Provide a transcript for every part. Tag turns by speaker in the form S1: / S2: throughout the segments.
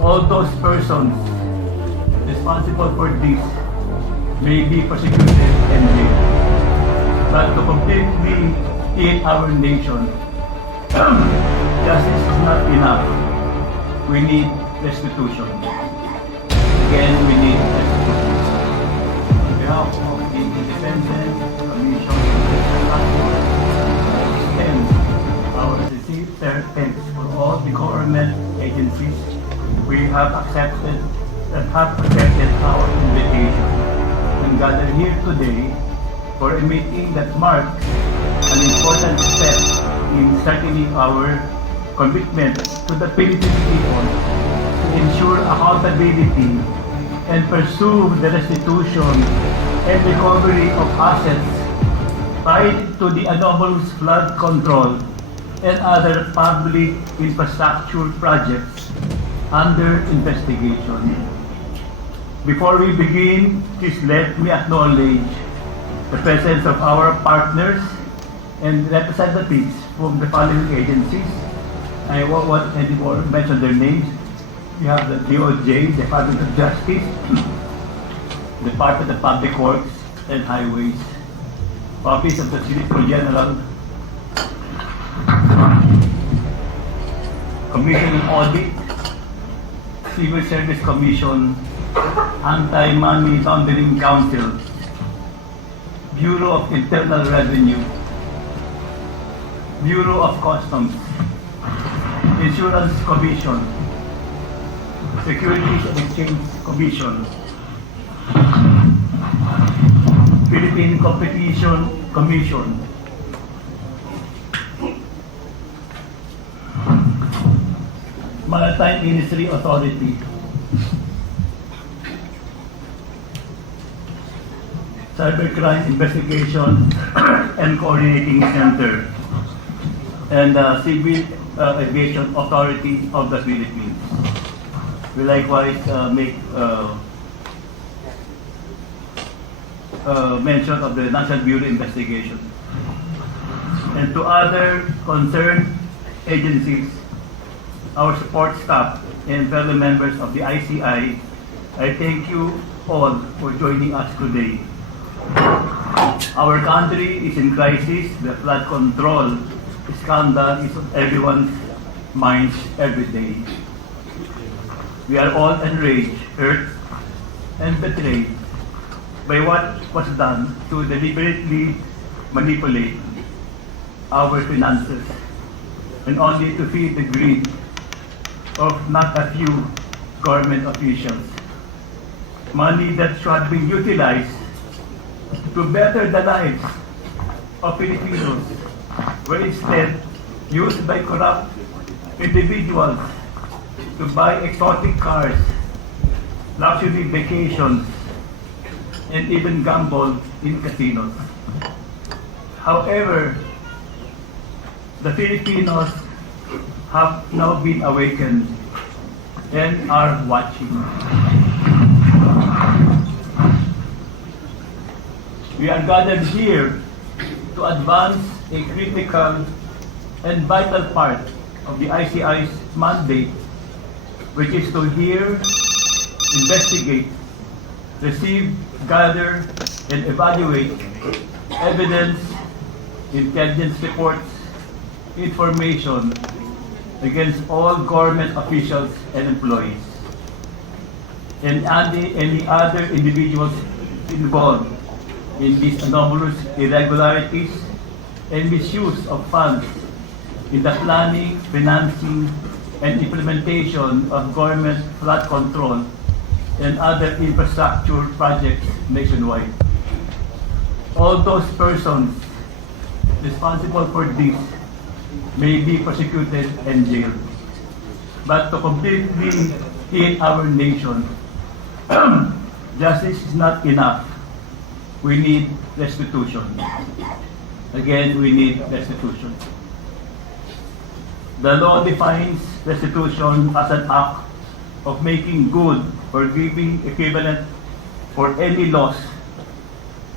S1: all those persons responsible for this may be prosecuted and jailed. But to completely heal our nation, justice is not enough. We need restitution. Again, we need restitution. On behalf of the Independent Commission extend our sincere thanks for all the government agencies we have accepted that have accepted our invitation. And gathered here today for a meeting that marks an important step in strengthening our commitment to the Philippine people to ensure accountability and pursue the restitution and recovery of assets tied to the anomalous flood control and other public infrastructure projects under investigation. Before we begin, please let me acknowledge the presence of our partners and representatives from the following agencies. I won't want anymore mention their names. You have the DOJ, Department of Justice, Department of Public Works and Highways, Office of the Solicitor General, Commission on Audit, Civil Service Commission, Anti-Money Laundering Council, Bureau of Internal Revenue, Bureau of Customs, Insurance Commission, Securities and Exchange Commission, Philippine Competition Commission, Maritime Ministry Authority, Cybercrime Investigation and Coordinating Center, and uh, Civil uh, Aviation Authority of the Philippines. We likewise uh, make uh, uh, mention of the National Bureau Investigation. And to other concerned agencies, our support staff and fellow members of the ICI, I thank you all for joining us today. Our country is in crisis. The flood control scandal is on everyone's minds every day. We are all enraged, hurt, and betrayed by what was done to deliberately manipulate our finances and only to feed the greed of not a few government officials. Money that should been utilized to better the lives of Filipinos were instead used by corrupt individuals to buy exotic cars, luxury vacations, and even gamble in casinos. However, the Filipinos have now been awakened and are watching. We are gathered here to advance a critical and vital part of the ICI's mandate, which is to hear, investigate, receive, gather, and evaluate evidence, intelligence reports, information against all government officials and employees, and any, other individuals involved in these anomalous irregularities and misuse of funds in the planning, financing, and implementation of government flood control and other infrastructure projects nationwide. All those persons responsible for this may be prosecuted and jailed. But to completely heal our nation, justice is not enough. We need restitution. Again, we need restitution. The law defines restitution as an act of making good or giving equivalent for any loss,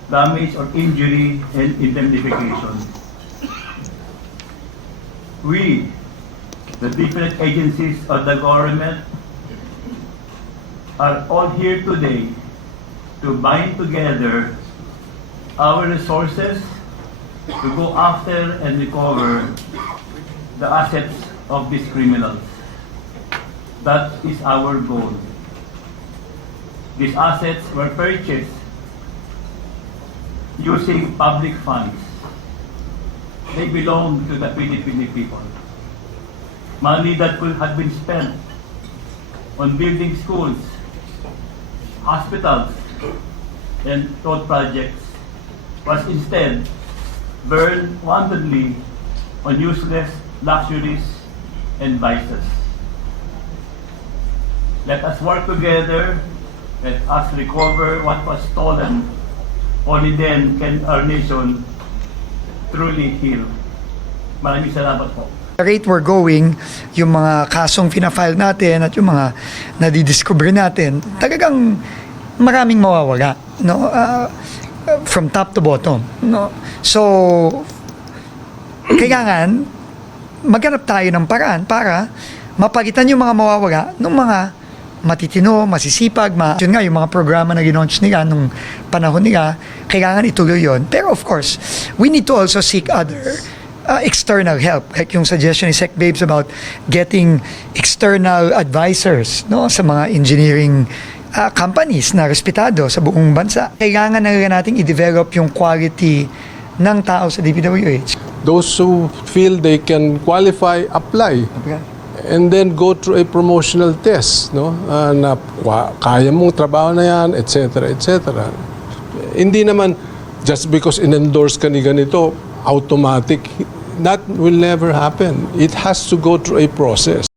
S1: damage or injury and indemnification. We, the different agencies of the government, are all here today to bind together our resources to go after and recover the assets of these criminals. That is our goal. These assets were purchased using public funds. They belong to the Filipino people. Money that could have been spent on building schools, hospitals, and road projects was instead burned wantonly on useless luxuries and vices. Let us work together. Let us recover what was stolen. Only then can our nation truly heal. Maraming salamat po.
S2: The rate we're going, yung mga kasong fina-file natin at yung mga nadidiscover natin, talagang maraming mawawala. No? Ah, from top to bottom. No? So, kailangan maghanap tayo ng paraan para mapalitan yung mga mawawala ng mga matitino, masisipag, ma yun nga, yung mga programa na ginaunch nila nung panahon nila, kailangan ituloy yon. Pero of course, we need to also seek other uh, external help. Like yung suggestion ni Sec Babes about getting external advisors no, sa mga engineering uh, companies na respetado sa buong bansa. Kailangan na natin i-develop yung quality ng tao sa DPWH.
S3: Those who feel they can qualify, apply. And then go through a promotional test, no? Ah, na kaya mong trabaho na yan, etc., etc. Hindi naman, just because in-endorse ka ni ganito, automatic. That will never happen. It has to go through a process.